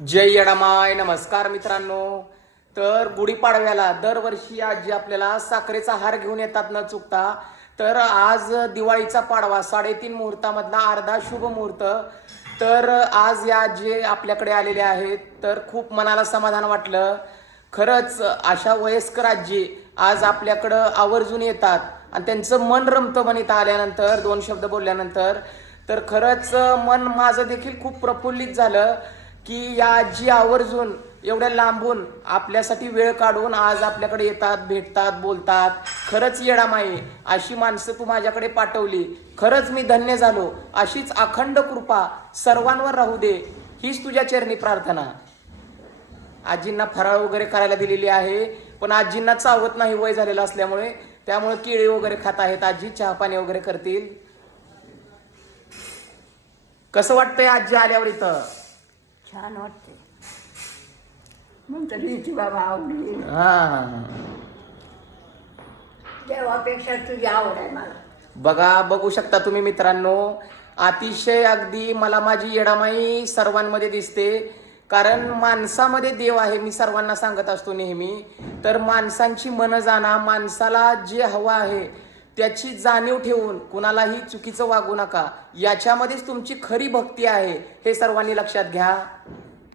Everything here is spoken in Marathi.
जय येडामाय. नमस्कार मित्रांनो. तर गुढीपाडव्याला दरवर्षी आजी आपल्याला साखरेचा हार घेऊन येतात न चुकता. तर आज दिवाळीचा पाडवा 3:30 मुहूर्तामधला अर्धा शुभ मुहूर्त. तर आज या आजी आपल्याकडे आलेल्या आहेत. तर खूप मनाला समाधान वाटलं. खरंच अशा वयस्कर आजी आज आपल्याकडं आवर्जून येतात आणि त्यांचं मन रमतं मन इथं आल्यानंतर, दोन शब्द बोलल्यानंतर. तर खरंच मन माझं देखील खूप प्रफुल्लित झालं की या आजी आवर्जून एवढ्या लांबून आपल्यासाठी वेळ काढून आज आपल्याकडे येतात, भेटतात, बोलतात. खरंच येडामाई, अशी माणसं तू माझ्याकडे पाठवली. खरंच मी धन्य झालो. अशीच अखंड कृपा सर्वांवर राहू दे, हीच तुझ्या चरणी प्रार्थना. आजींना फराळ वगैरे करायला दिलेली आहे, पण आजींना चावत नाही वय झालेलं असल्यामुळे. त्यामुळे केळी वगैरे खात आहेत आजी, चहा पाणी वगैरे करतील. कसं वाटतंय आजी आल्यावर इथं? छान वाटते. मग तरी ती बाबा आवडली. हा, देवापेक्षा तुझी आवड आहे मला. बघू शकता तुम्ही मित्रांनो. अतिशय अगदी मला माझी येडामाई सर्वांमध्ये दिसते. कारण माणसामध्ये देव आहे, मी सर्वांना सांगत असतो नेहमी. तर माणसांची मन जाणा, माणसाला जे हवं आहे त्याची जाणीव ठेवून कुणालाही चुकीचं वागू नका. याच्यामध्येच तुमची खरी भक्ती आहे, हे सर्वांनी लक्षात घ्या.